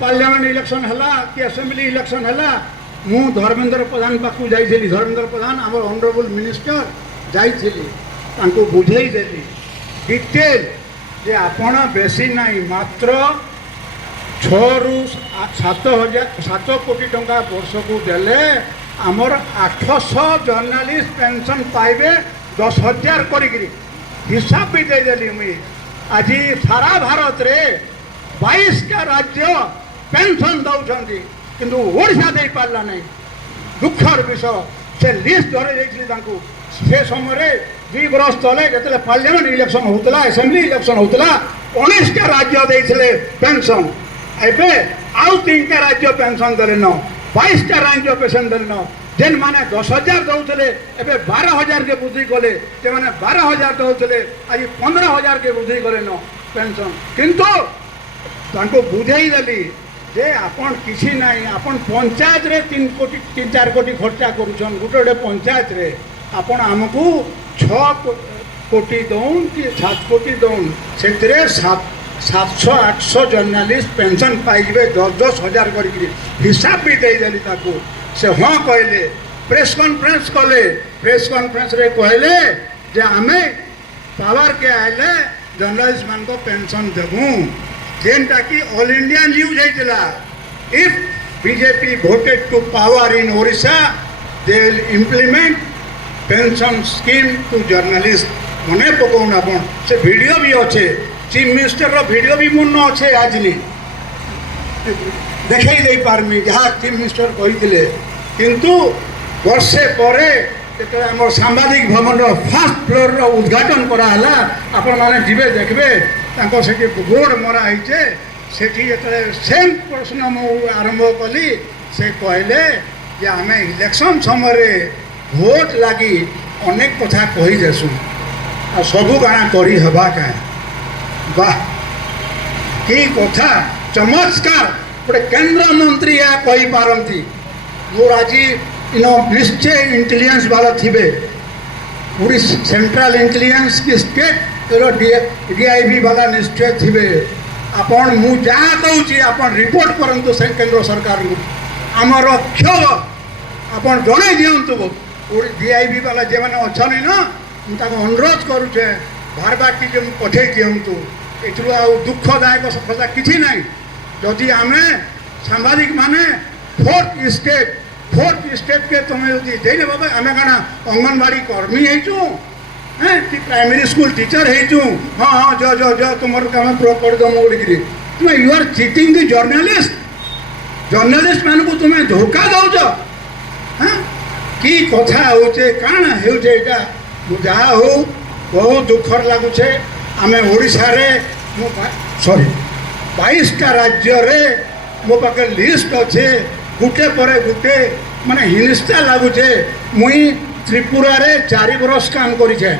parliament election है कि assembly election है मु धर्मेंद्र प्रधान पाखु जाइली धर्मेंद्र प्रधान आम ऑनरेबल मिनिस्टर जाइली बुझे देली डिटेल जे आपण बेसी नहीं मात्र 6 ରୁ 7 कोटी टंका वर्ष को देले आमर 800 जर्नालीस्ट पेंशन पाइबे 10,000 करी हिसाब भी देदेली मुई आज सारा भारत रे 22 का राज्य पेंशन दौरान किंतु ओडिशा दे पारला नहीं दुखर विषय से लिस्ट धरे से समय 2 बरस तले जो पार्लियामेंट इलेक्शन होता असेंबली इलेक्शन होता 19 टा राज्य देते पेंशन एवं आउ 3 टा राज्य पेंशन देन 22 टा राज्य पेंशन देन जेन माने 10,000 दौले एवं 12,000 के वृद्धि कले जे मैंने 12,000 दौले आज 15,000 के वृद्धि कले न पेंशन किंतु बुझाई देली जे आपण किसी नहीं आपण पंचायत रे 3-4 कोटी खर्चा करुछन गोटे पंचायत रे आपण आमको 6 कोटी दौन कि 7 कोटी दौन से 700-800 जर्नालीस्ट पेंशन पाइबे 10,000 कर हिसाब भी देदेली से हाँ कहले प्रेस कॉन्फ्रेंस कले प्रेस कॉन्फ्रेंस रे कहले जे आमे पावर के आइले जर्नलिस्ट मान को पेंशन देबू जेनटा कि ऑल इंडिया न्यूज होता if BJP voted to power in Orissa they will implement pension scheme to journalist मने पकाउन आपण से वीडियो भी अच्छे चीफ मिनिस्टर रो वीडियो भी मन अच्छे आज नहीं देखई दे पारमी जहाँ चीफ मिनिस्टर कही किंतु वर्षे पर आम सांबादिक भवन फर्स्ट फ्लोर रो उद्घाटन कराला आपण माने जीवे देखबे से बोर्ड मरा होइचे सेठी सेम प्रश्न मु आरंभ कली से कहले जे आम इलेक्शन समय भोट लगी अनेक कथा कही देसु आ सबू गाना करी हवा का वाह की कथा चमत्कार गोटे केंद्र मंत्री या कही पारती मोर आज निश्चय इंटेलिजेंस वाला थिबे पूरी सेंट्रल इंटेलिजेंस की स्टेट डीआईबी वाला निश्चय थिबे आपण मु जहाँ कहूँ आपण रिपोर्ट करंतु से केंद्र सरकार को आमर क्षोभ आपण जड़े दिंतु डीआईबी वाला जे मैंने अच्छा ना अनुरोध करुचे भारबाटी पठे दिंतु ये दुखदायक सफलता किसी ना जदि आम सांबादिक माने फोर्थ स्टेट के तुम्हें यदि देने बाबा आम क्या अंगनवाड़ी कर्मी हो प्राइमरी स्कूल टीचर हो हाँ हाँ जो जो जो तुम कम करदमु बोलिकी तुम you are cheating the journalist मान को तुम्हें धोखा दौच हाँ की कथा होचे काण होचे एटा जहाँ हो बहुत दुखर लगुचे आम ओडिशा रे सॉरी 22 टा राज्य रे मो पाखे लिस्ट अच्छे गुटे पर गुटे माने हिंसा लगुचे मुई त्रिपुरा रे 4 बरस काम करिछे